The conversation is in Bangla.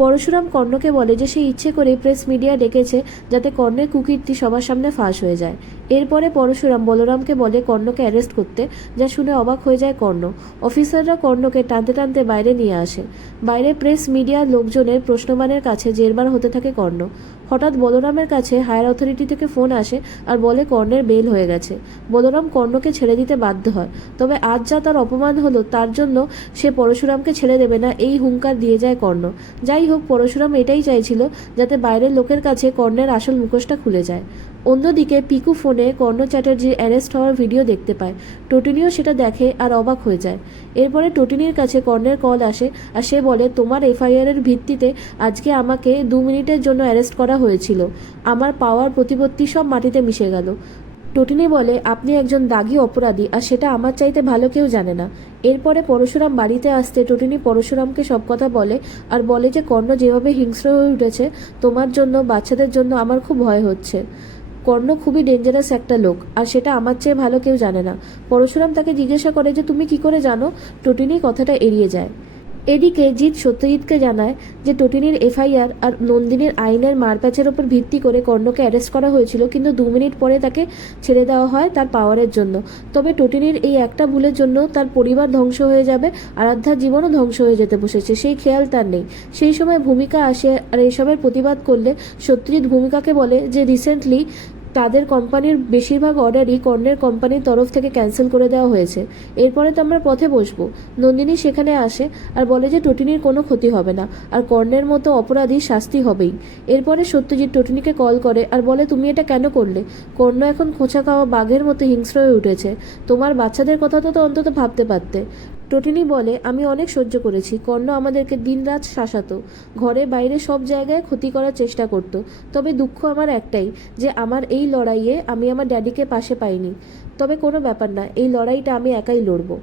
পরশুরাম কর্ণকে বলে যে সে ইচ্ছে করে প্রেস মিডিয়া ডেকেছে যাতে কর্ণের কুকীর্তি সবার সামনে ফাঁস হয়ে যায়। এরপরে পরশুরাম বলরামকে বলে কর্ণকে অ্যারেস্ট করতে, যা শুনে অবাক হয়ে যায় কর্ণ। অফিসাররা কর্ণকে টানতে টানতে বাইরে নিয়ে আসে। বাইরে প্রেস মিডিয়ার লোকজনের প্রশ্নমানের কাছে জেরবার হতে থাকে কর্ণ। হঠাৎ বলরামের কাছে হায়ার অথরিটি থেকে ফোন আসে আর বলে কর্ণের বেল হয়ে গেছে। বলরাম কর্ণকে ছেড়ে দিতে বাধ্য হয়, তবে আজ যা তার অপমান হলো তার জন্য সে পরশুরামকে ছেড়ে দেবে না এই হুঙ্কার দিয়ে যায় কর্ণ। যাই হোক, পরশুরাম এটাই চাইছিল যাতে বাইরের লোকের কাছে কর্ণের আসল মুখোশটা খুলে যায়। অন্যদিকে পিকু ফোনে কর্ণ চ্যাটার্জির অ্যারেস্ট হওয়ার ভিডিও দেখতে পায়। টোটিনিও সেটা দেখে আর অবাক হয়ে যায়। এরপরে টোটিনির কাছে কর্ণের কল আসে আর সে বলে, তোমার এফআইআরের ভিত্তিতে আজকে আমাকে 2 মিনিটের জন্য অ্যারেস্ট করা হয়েছিল। আমার পাওয়ার প্রতিপত্তি সব মাটিতে মিশে গেল। টোটিনি বলে, আপনি একজন দাগী অপরাধী আর সেটা আমার চাইতে ভালো কেউ জানে না। এরপরে পরশুরাম বাড়িতে আসতে টোটিনি পরশুরামকে সব কথা বলে আর বলে যে কর্ণ যেভাবে হিংস্র হয়ে উঠেছে তোমার জন্য, বাচ্চাদের জন্য আমার খুব ভয় হচ্ছে। কর্ণ খুবই ডেঞ্জারাস একটা লোক আর সেটা আমার চেয়ে ভালো কেউ জানে না। পরশুরাম তাকে জিজ্ঞাসা করে যে তুমি কি করে জানো। টোটিনি কথাটা এড়িয়ে যায়। এদিকে জিৎ সত্যজিৎকে জানায় যে টোটিনির এফআইআর আর নন্দিনীর আইনের মারপ্যাচের ওপর ভিত্তি করে কর্ণকে অ্যারেস্ট করা হয়েছিল, কিন্তু 2 মিনিট পরে তাকে ছেড়ে দেওয়া হয় তার পাওয়ারের জন্য। তবে টোটিনির এই একটা ভুলের জন্য তার পরিবার ধ্বংস হয়ে যাবে, আরাধ্যার জীবনও ধ্বংস হয়ে যেতে বসেছে, সেই খেয়াল তার নেই। সেই সময় ভূমিকা আসে আর এসবের প্রতিবাদ করলে সত্যজিৎ ভূমিকাকে বলে যে রিসেন্টলি তাদের কোম্পানির বেশিরভাগ অর্ডারই কর্ণের কোম্পানির তরফ থেকে ক্যান্সেল করে দেওয়া হয়েছে। এরপরে তো আমরা পথে বসবো। নন্দিনী সেখানে আসে আর বলে যে টোটিনির কোনো ক্ষতি হবে না আর কর্ণের মতো অপরাধী শাস্তি হবেই। এরপরে সত্যজিৎ টোটিনিকে কল করে আর বলে, তুমি এটা কেন করলে? কর্ণ এখন খোঁচা খাওয়া বাঘের মতো হিংস্র হয়ে উঠেছে। তোমার বাচ্চাদের কথা তো অন্তত ভাবতে পারতে। টোটিনি বলে, আমি অনেক সহ্য করেছি। কর্ণ আমাদেরকে দিনরাত শাসাতো, ঘরে বাইরে সব জায়গায় ক্ষতি করার চেষ্টা করত। তবে দুঃখ আমার একটাই যে আমার এই লড়াইয়ে আমি আমার ড্যাডিকে পাশে পাইনি। তবে কোনো ব্যাপার না, এই লড়াইটা আমি একাই লড়বো।